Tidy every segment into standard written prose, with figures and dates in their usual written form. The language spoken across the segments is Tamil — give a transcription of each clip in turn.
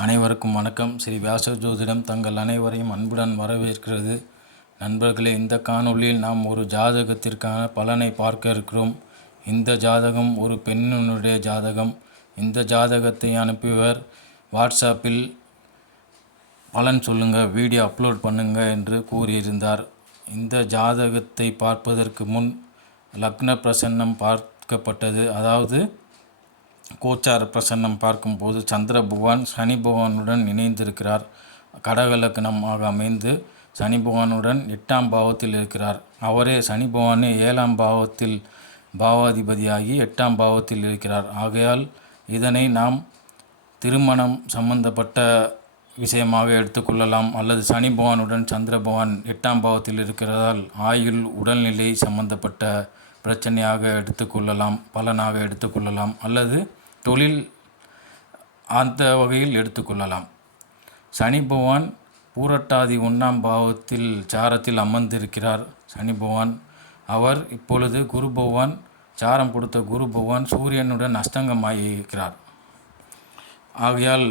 அனைவருக்கும் வணக்கம். ஸ்ரீ வியாச ஜோதிடம் தங்கள் அனைவரையும் அன்புடன் வரவேற்கிறது. நண்பர்களே, இந்த காணொளியில் நாம் ஒரு ஜாதகத்திற்கான பலனை பார்க்க இருக்கிறோம். இந்த ஜாதகம் ஒரு பெண்ணினுடைய ஜாதகம். இந்த ஜாதகத்தை அனுப்பியவர் வாட்ஸ்அப்பில் பலன் சொல்லுங்கள், வீடியோ அப்லோட் பண்ணுங்கள் என்று கூறியிருந்தார். இந்த ஜாதகத்தை பார்ப்பதற்கு முன் லக்ன பிரசன்னம் பார்க்கப்பட்டது. அதாவது கோச்சார பிரசன்னம் பார்க்கும்போது சந்திர பகவான் சனி பகவானுடன் இணைந்திருக்கிறார். கடக லக்னமாக அமைந்து சனி பகவானுடன் 8ஆம் பாவத்தில் இருக்கிறார். அவரே சனி பகவானே 7ஆம் பாவத்தில் பாவாதிபதியாகி 8ஆம் பாவத்தில் இருக்கிறார். ஆகையால் இதனை நாம் திருமணம் சம்பந்தப்பட்ட விஷயமாக எடுத்துக்கொள்ளலாம். அல்லது சனி பகவானுடன் சந்திர பகவான் 8ஆம் பாவத்தில் இருக்கிறதால் ஆயுள் உடல்நிலை சம்பந்தப்பட்ட பிரச்சனையாக எடுத்துக்கொள்ளலாம், பலனாக எடுத்துக்கொள்ளலாம். அல்லது தொழில் அந்த வகையில் எடுத்துக்கொள்ளலாம். சனி பகவான் பூரட்டாதி 1ஆம் பாவத்தில் சாரத்தில் அமர்ந்திருக்கிறார். சனி பகவான் அவர் இப்பொழுது குரு பகவான் சாரம் கொடுத்த குரு பகவான் சூரியனுடன் அஸ்தங்கமாகியிருக்கிறார். ஆகையால்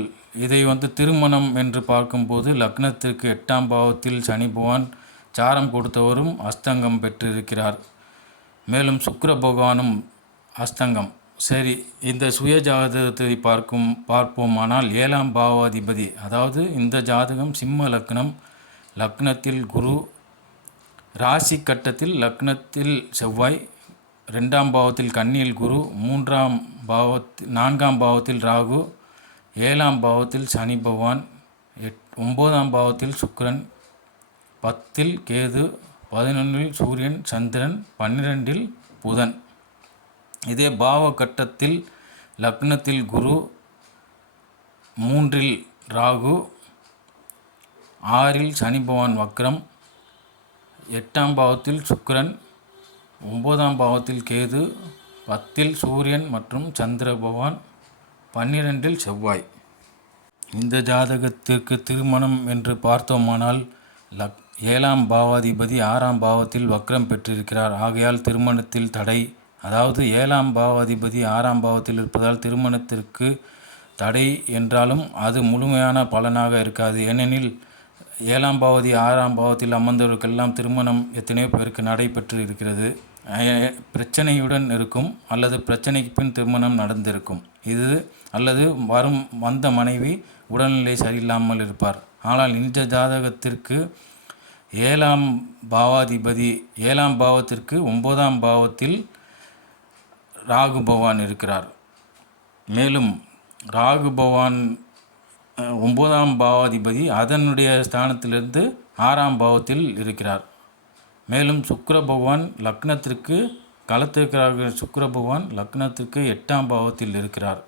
இதை திருமணம் என்று பார்க்கும்போது லக்னத்திற்கு 8ஆம் பாவத்தில் சனி பகவான் சாரம் கொடுத்தவரும் அஸ்தங்கம் பெற்றிருக்கிறார். மேலும் சுக்கிர பகவானும் அஸ்தங்கம். சரி, இந்த சுய ஜாதகத்தை பார்ப்போமானால் 7ஆம் பாவாதிபதி, அதாவது இந்த ஜாதகம் சிம்ம லக்னம், லக்னத்தில் குரு, ராசி கட்டத்தில் லக்னத்தில் செவ்வாய், 2ஆம் பாவத்தில் கன்னியில் குரு, 4ஆம் பாவத்தில் ராகு, 7ஆம் பாவத்தில் சனி பகவான், 9ஆம் பாவத்தில் சுக்கிரன், 10இல் கேது, 11இல் சூரியன் சந்திரன், 12இல் புதன். இதே பாவ கட்டத்தில் லக்னத்தில் குரு, 3இல் ராகு, 6இல் சனி பகவான் வக்ரம், 8ஆம் பாவத்தில் சுக்கிரன், 9ஆம் பாவத்தில் கேது, 10இல் சூரியன் மற்றும் சந்திர பகவான், 12இல் செவ்வாய். இந்த ஜாதகத்திற்கு திருமணம் என்று பார்த்தோமானால் 7ஆம் பாவாதிபதி 6ஆம் பாவத்தில் வக்ரம் பெற்றிருக்கிறார். ஆகையால் திருமணத்தில் தடை. அதாவது 7ஆம் பாவாதிபதி 6ஆம் பாவத்தில் இருப்பதால் திருமணத்திற்கு தடை என்றாலும் அது முழுமையான பலனாக இருக்காது. ஏனெனில் 7ஆம் பாவதி 6ஆம் பாவத்தில் அமர்ந்தவர்களுக்கெல்லாம் திருமணம் எத்தனையோ பேருக்கு நடைபெற்று இருக்கிறது. பிரச்சனையுடன் இருக்கும், அல்லது பிரச்சனைக்கு பின் திருமணம் நடந்திருக்கும். இது அல்லது வந்த மனைவி உடல்நிலை சரியில்லாமல் இருப்பார். ஆனால் இந்த ஜாதகத்திற்கு 7ஆம் பாவாதிபதி 7ஆம் பாவத்திற்கு 9ஆம் பாவத்தில் ராகு பகவான் இருக்கிறார். மேலும் ராகு பகவான் 9ஆம் பாவாதிபதி அதனுடைய ஸ்தானத்திலிருந்து 6ஆம் பாவத்தில் இருக்கிறார். மேலும் சுக்கிர பகவான் லக்னத்திற்கு களத்திற்கிறார்கள். சுக்கிர பகவான் லக்னத்திற்கு 8ஆம் பாவத்தில் இருக்கிறார்.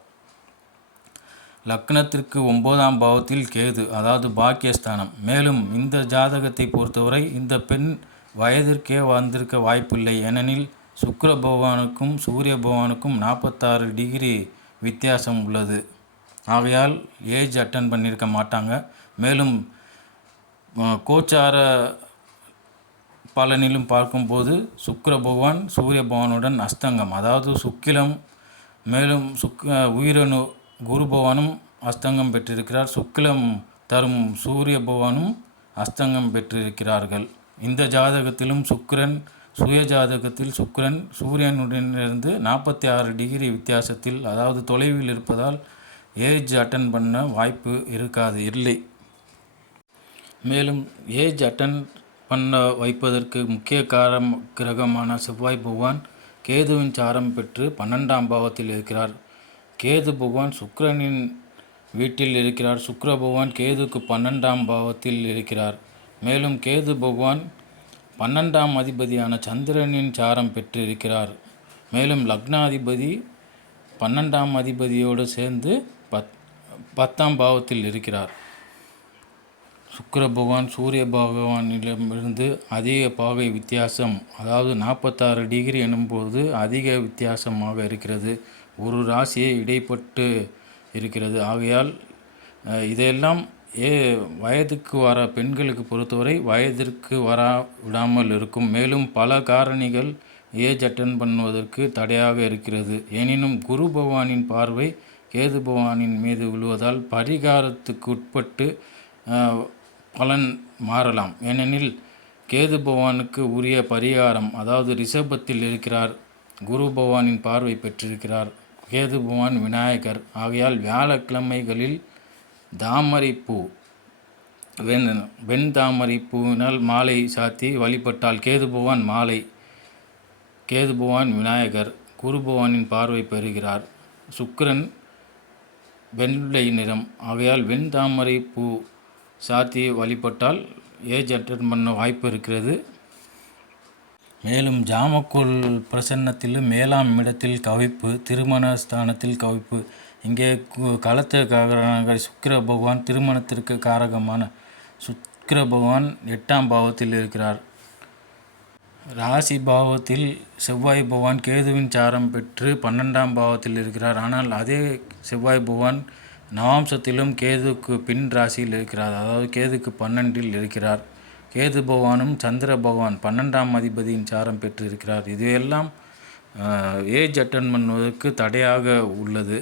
லக்னத்திற்கு 9ஆம் பாவத்தில் கேது, அதாவது பாக்கியஸ்தானம். மேலும் இந்த ஜாதகத்தை பொறுத்தவரை இந்த பெண் வயதிற்கே வந்திருக்க வாய்ப்பில்லை. ஏனெனில் சுக்கிர பகவானுக்கும் சூரிய பகவானுக்கும் 46 டிகிரி வித்தியாசம் உள்ளது. ஆகையால் ஏஜ் அட்டன் பண்ணியிருக்க மாட்டாங்க. மேலும் கோச்சார பலனிலும் பார்க்கும்போது சுக்கிர பகவான் சூரிய பகவானுடன் அஸ்தங்கம், அதாவது சுக்கிலம். மேலும் உயிரணு குரு பகவானும் அஸ்தங்கம் பெற்றிருக்கிறார். சுக்கிலம் தரும் சூரிய பகவானும் அஸ்தங்கம் பெற்றிருக்கிறார்கள். இந்த ஜாதகத்திலும் சுக்கிரன் சுய ஜாதகத்தில் சுக்கிரன் சூரியனுடனிருந்து 46 டிகிரி வித்தியாசத்தில், அதாவது தொலைவில் இருப்பதால் ஏஜ் அட்டன் பண்ண வாய்ப்பு இல்லை. மேலும் ஏஜ் அட்டன் பண்ண வைப்பதற்கு முக்கிய கிரகமான செவ்வாய் பகவான் கேதுவின் சாரம் பெற்று 12ஆம் பாவத்தில் இருக்கிறார். கேது பகவான் சுக்கிரனின் வீட்டில் இருக்கிறார். சுக்கிர பகவான் கேதுக்கு 12ஆம் பாவத்தில் இருக்கிறார். மேலும் கேது பகவான் 12ஆம் அதிபதியான சந்திரனின் சாரம் பெற்றிருக்கிறார். மேலும் லக்னாதிபதி 12ஆம் அதிபதியோடு சேர்ந்து 10ஆம் பாவத்தில் இருக்கிறார். சுக்கிர பகவான் சூரிய பகவானிடமிருந்து அதிக பாகை வித்தியாசம், அதாவது 46 டிகிரி எனும்போது அதிக வித்தியாசமாக இருக்கிறது. ஒரு ராசியை இடைப்பட்டு இருக்கிறது. ஆகையால் இதையெல்லாம் வயதுக்கு வர பெண்களுக்கு பொறுத்தவரை வயதிற்கு விடாமல் இருக்கும். மேலும் பல காரணிகள் ஏஜ் அட்டன் பண்ணுவதற்கு தடையாக இருக்கிறது. எனினும் குரு பகவானின் பார்வை கேது பகவானின் மீது விழுவதால் பரிகாரத்துக்கு உட்பட்டு பலன் மாறலாம். ஏனெனில் கேது பகவானுக்கு உரிய பரிகாரம், அதாவது ரிஷபத்தில் இருக்கிறார், குரு பகவானின் பார்வை பெற்றிருக்கிறார். கேது பகவான் விநாயகர். ஆகையால் வியாழக்கிழமைகளில் தாமரைப்பூ, வெண் தாமரை பூவினால் மாலை சாத்தி வழிபட்டால் கேது பகவான் மாலை, கேது பகவான் விநாயகர், குரு பகவானின் பார்வை பெறுகிறார். சுக்கிரன் வெள்ளை நிறம். ஆகையால் வெண் தாமரை பூ சாத்தி வழிபட்டால் ஏஜ் அட்டன் பண்ண வாய்ப்பு இருக்கிறது. மேலும் ஜாமக்கோல் பிரசன்னத்திலும் 7ஆம் இடத்தில் கவிப்பு, திருமண ஸ்தானத்தில் கவிப்பு. இங்கே களத்திற்காக சுக்கிர பகவான், திருமணத்திற்கு காரகமான சுக்கிர பகவான் 8ஆம் பாவத்தில் இருக்கிறார். ராசி பாவத்தில் செவ்வாய் பகவான் கேதுவின் சாரம் பெற்று 12ஆம் பாவத்தில் இருக்கிறார். ஆனால் அதே செவ்வாய் பகவான் நவாம்சத்திலும் கேதுக்கு பின் ராசியில் இருக்கிறார், அதாவது கேதுக்கு 12இல் இருக்கிறார். கேது பகவானும் சந்திர பகவான் 12ஆம் அதிபதியின் சாரம் பெற்று இருக்கிறார். இதுவெல்லாம் ஏஜ் அட்டன் பண்ணுவதற்கு தடையாக உள்ளது.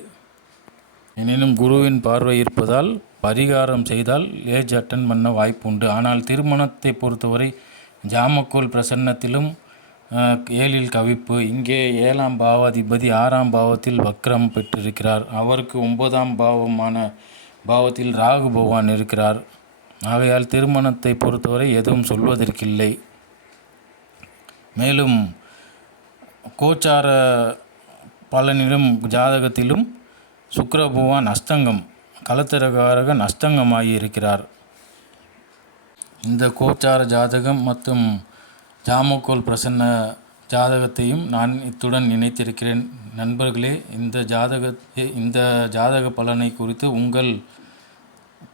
எனினும் குருவின் பார்வை இருப்பதால் பரிகாரம் செய்தால் ஏஜ் அட்டன் பண்ண வாய்ப்பு உண்டு. ஆனால் திருமணத்தை பொறுத்தவரை ஜாமக்கோல் பிரசன்னத்திலும் 7இல் கவிப்பு. இங்கே 7ஆம் பாவாதிபதி 6ஆம் பாவத்தில் வக்ரம் பெற்றிருக்கிறார். அவருக்கு 9ஆம் பாவத்தில் ராகு பகவான் இருக்கிறார். ஆகையால் திருமணத்தை பொறுத்தவரை எதுவும் சொல்வதற்கில்லை. மேலும் கோச்சார பலனிலும் ஜாதகத்திலும் சுக்கிர பகவான் அஸ்தங்கம், களத்திரகாரகன் அஸ்தங்கமாகி இருக்கிறார். இந்த கோச்சார ஜாதகம் மற்றும் ஜாமக்கோல் பிரசன்ன ஜாதகத்தையும் நான் இத்துடன் இணைத்திருக்கிறேன். நண்பர்களே, இந்த ஜாதக பலனை குறித்து உங்கள்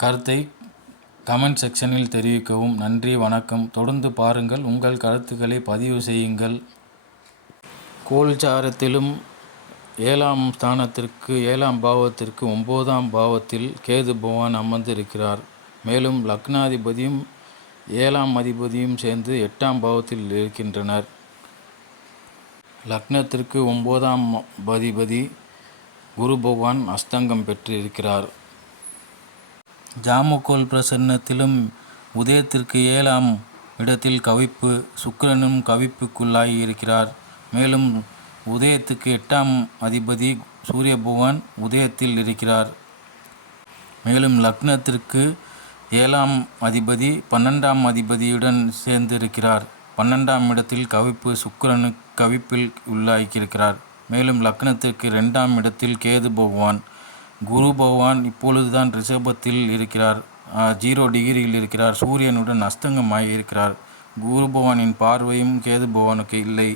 கருத்தை கமெண்ட் செக்ஷனில் தெரிவிக்கவும். நன்றி, வணக்கம். தொடர்ந்து பாருங்கள், உங்கள் கருத்துக்களை பதிவு செய்யுங்கள். கோல்சாரத்திலும் 7ஆம் ஸ்தானத்திற்கு 7ஆம் பாவத்திற்கு 9ஆம் பாவத்தில் கேது பகவான் அமர்ந்து இருக்கிறார். மேலும் லக்னாதிபதியும் 7ஆம் அதிபதியும் சேர்ந்து 8ஆம் பாவத்தில் இருக்கின்றனர். லக்னத்திற்கு 9ஆம் அதிபதி குரு பகவான் அஸ்தங்கம் பெற்று இருக்கிறார். ஜாமக்கோல் பிரசன்னத்திலும் உதயத்திற்கு 7ஆம் இடத்தில் கவிப்பு, சுக்கிரனும் கவிப்புக்குள்ளாகி இருக்கிறார். மேலும் உதயத்துக்கு 8ஆம் அதிபதி சூரிய பகவான் உதயத்தில் இருக்கிறார். மேலும் லக்னத்திற்கு 7ஆம் அதிபதி 12ஆம் அதிபதியுடன் சேர்ந்து இருக்கிறார். 12ஆம் இடத்தில் கவிப்பு, சுக்கிரனு கவிப்பில் உள்ளாகியிருக்கிறார். மேலும் லக்னத்திற்கு 2ஆம் இடத்தில் கேது பகவான், குரு பகவான் இப்பொழுதுதான் ரிஷபத்தில் இருக்கிறார், 0 டிகிரியில் இருக்கிறார். சூரியனுடன் அஸ்தங்கமாகி இருக்கிறார். குரு பகவானின் பார்வையும் கேது பகவானுக்கு இல்லை.